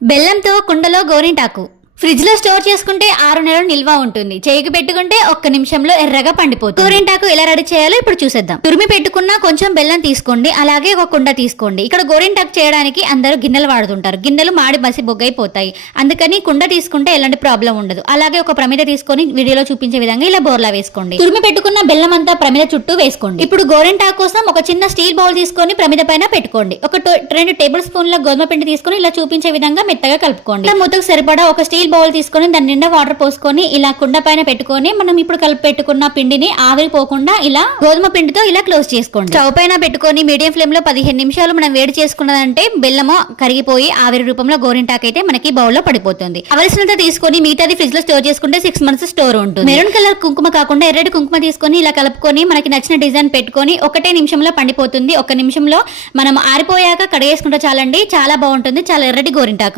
బెల్లంతో కుండలో గోరింటాకు ఫ్రిడ్జ్ లో స్టోర్ చేసుకుంటే 6 నెలలు నిల్వ ఉంటుంది. చేయికి పెట్టుకుంటే 1 నిమిషంలో ఎర్రగా పండిపోతుంది. గోరింటాకు ఎలా రెడీ చేయాలో ఇప్పుడు చూసేద్దాం. తురిమి పెట్టుకున్న కొంచెం బెల్లం తీసుకోండి, అలాగే ఒక కుండ తీసుకోండి. ఇక్కడ గోరింటాకు చేయడానికి అందరూ గిన్నెలు వాడుతుంటారు. గిన్నెలు మాడి బసి బొగ్గైపోతాయి. అందుకని కుండ తీసుకుంటే ఎలాంటి ప్రాబ్లం ఉండదు. అలాగే ఒక ప్రమిద తీసుకొని వీడియోలో చూపించే విధంగా ఇలా బోర్లా వేసుకోండి. తురిమి పెట్టుకున్న బెల్లం అంతా ప్రమిద చుట్టూ వేసుకోండి. ఇప్పుడు గోరింటాకు కోసం ఒక చిన్న స్టీల్ బౌల్ తీసుకొని ప్రమిద పైన పెట్టుకోండి. ఒక 2 టేబుల్ స్పూన్ల గోధుమ పిండి తీసుకొని ఇలా చూపించే విధంగా మెత్తగా కలుపుకోండి. మూతకు సరిపడా ఒక స్టీల్ బౌల్ తీసుకొని దాని నిండా వాటర్ పోసుకొని ఇలా కుండ పైన పెట్టుకొని మనం ఇప్పుడు కలిపి పెట్టుకున్న పిండిని ఆవిరిపోకుండా ఇలా గోధుమ పిండితో ఇలా క్లోజ్ చేసుకోండి. స్టవ్ పైన పెట్టుకొని మీడియం ఫ్లేమ్ లో 15 నిమిషాలు మనం వేడి చేసుకున్నదంటే బెల్లము కరిగిపోయి ఆవిరి రూపంలో గోరింటాకు అయితే మనకి బౌల్ లో పడిపోతుంది. కావలసినంత తీసుకొని మిగతాది ఫ్రిడ్జ్ లో స్టోర్ చేసుకుంటే 6 మంత్స్ స్టోర్ ఉంటుంది. మెరూన్ కలర్ కుంకుమ కాకుండా ఎర్రటి కుంకుమ తీసుకొని ఇలా కలుపుకొని మనకి నచ్చిన డిజైన్ పెట్టుకొని 1 నిమిషంలో పండిపోతుంది. 1 నిమిషంలో మనం ఆరిపోయాక కడిగేసుకుంటే చాలండి, చాలా బాగుంటుంది. చాలా ఎర్రటి గోరింటాకు.